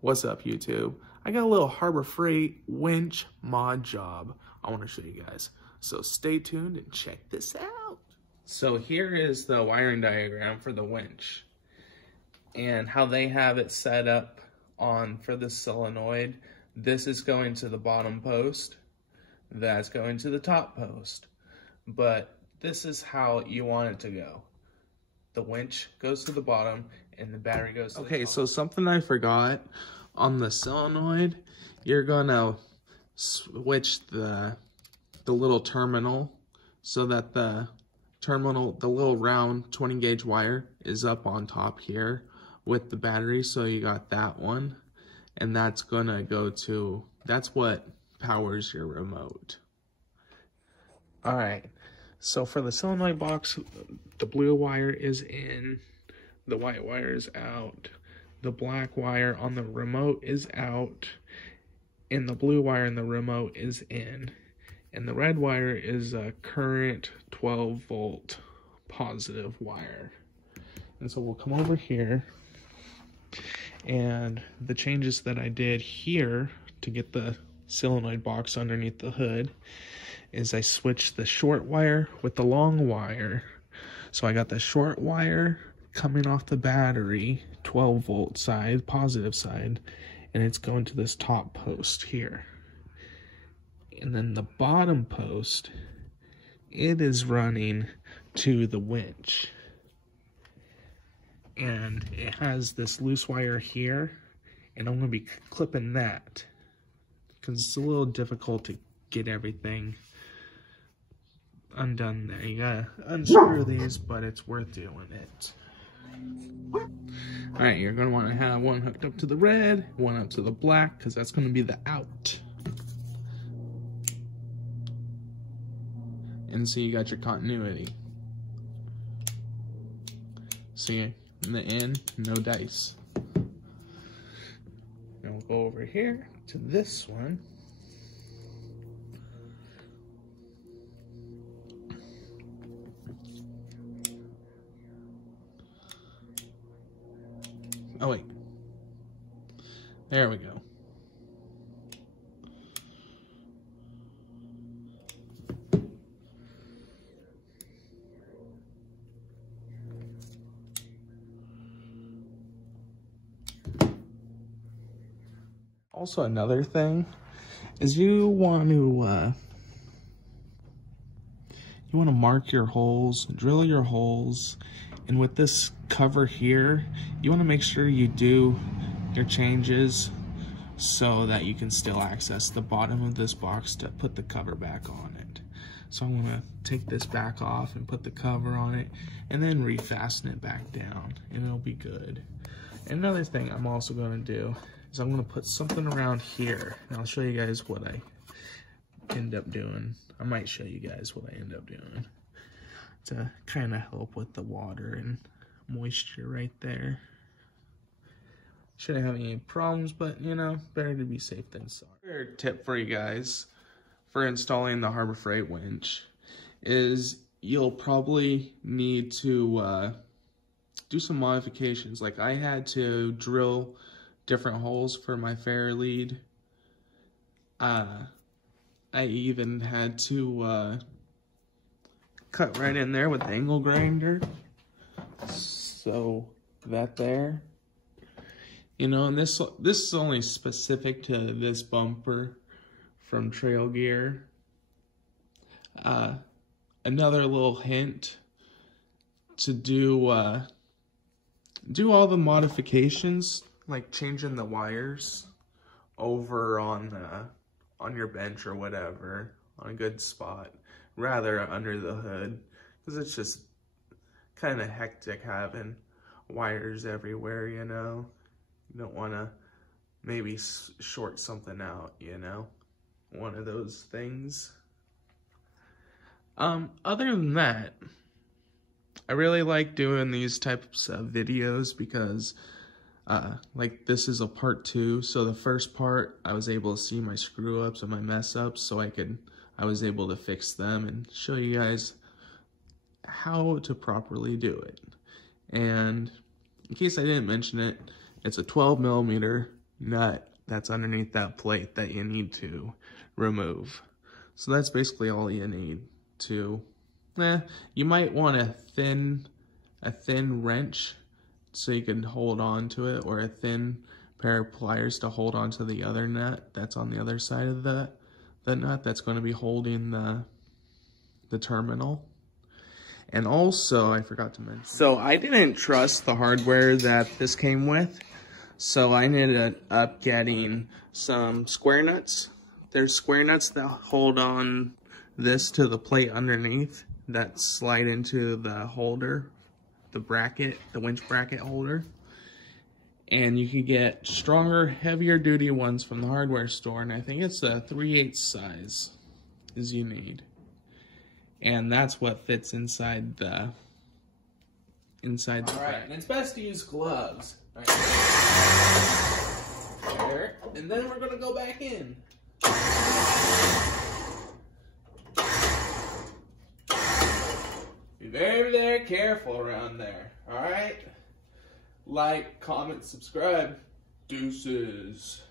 What's up, YouTube? I got a little Harbor Freight winch mod job I want to show you guys. So stay tuned and check this out. So here is the wiring diagram for the winch and how they have it set up on for the solenoid. This is going to the bottom post. That's going to the top post. But this is how you want it to go. The winch goes to the bottom and the battery goes to the top. Okay, so something I forgot. On the solenoid, you're gonna switch the little terminal so that the little round 20 gauge wire is up on top here with the battery. So you got that one, and that's gonna go to, that's what powers your remote. All right, so for the solenoid box, the blue wire is in, the white wire is out. The black wire on the remote is out, and the blue wire in the remote is in, and the red wire is a current 12 volt positive wire. And so we'll come over here, and the changes that I did here to get the solenoid box underneath the hood is I switched the short wire with the long wire. So I got the short wire coming off the battery, 12 volt side, positive side, and it's going to this top post here. And then the bottom post, it is running to the winch. And it has this loose wire here, and I'm going to be clipping that because it's a little difficult to get everything undone there. You gotta unscrew these, but it's worth doing it. Alright, you're going to want to have one hooked up to the red, one up to the black, because that's going to be the out. And so you got your continuity. See, in the in, no dice. And we'll go over here to this one. Oh wait, there we go. Also, another thing is you want to mark your holes, drill your holes. And with this cover here, you want to make sure you do your changes so that you can still access the bottom of this box to put the cover back on it. So I'm going to take this back off and put the cover on it and then refasten it back down, and it'll be good. Another thing I'm also going to do is I'm going to put something around here, and I'll show you guys what I end up doing. I might show you guys what I end up doing to kind of help with the water and moisture right there. Shouldn't have any problems, but you know, better to be safe than sorry. Another tip for you guys for installing the Harbor Freight winch is you'll probably need to do some modifications. Like I had to drill different holes for my fair lead. I even had to cut right in there with the angle grinder, so that there, you know, and this is only specific to this bumper from Trail Gear. Another little hint to do all the modifications, like changing the wires over on your bench or whatever on a good spot, rather under the hood, because it's just kind of hectic having wires everywhere, you know. You don't want to maybe short something out, you know, one of those things. Other than that, I really like doing these types of videos because like this is a part 2, so the first part I was able to see my screw ups and my mess ups, so I was able to fix them and show you guys how to properly do it. And in case I didn't mention it, it's a 12mm nut that's underneath that plate that you need to remove. So that's basically all you need to, you might want a thin wrench so you can hold on to it, or a thin pair of pliers to hold on to the other nut that's on the other side of the nut that's going to be holding the terminal. And also, I forgot to mention, so I didn't trust the hardware that this came with, so I ended up getting some square nuts. There's square nuts that hold on this to the plate underneath that slide into the holder, the bracket, the winch bracket holder. And you can get stronger, heavier duty ones from the hardware store, and I think it's a 3/8 size is you need. And that's what fits inside the Alright, and it's best to use gloves. Right. There. And then we're gonna go back in. Be very, very careful around there. Alright? Like, comment, subscribe. Deuces.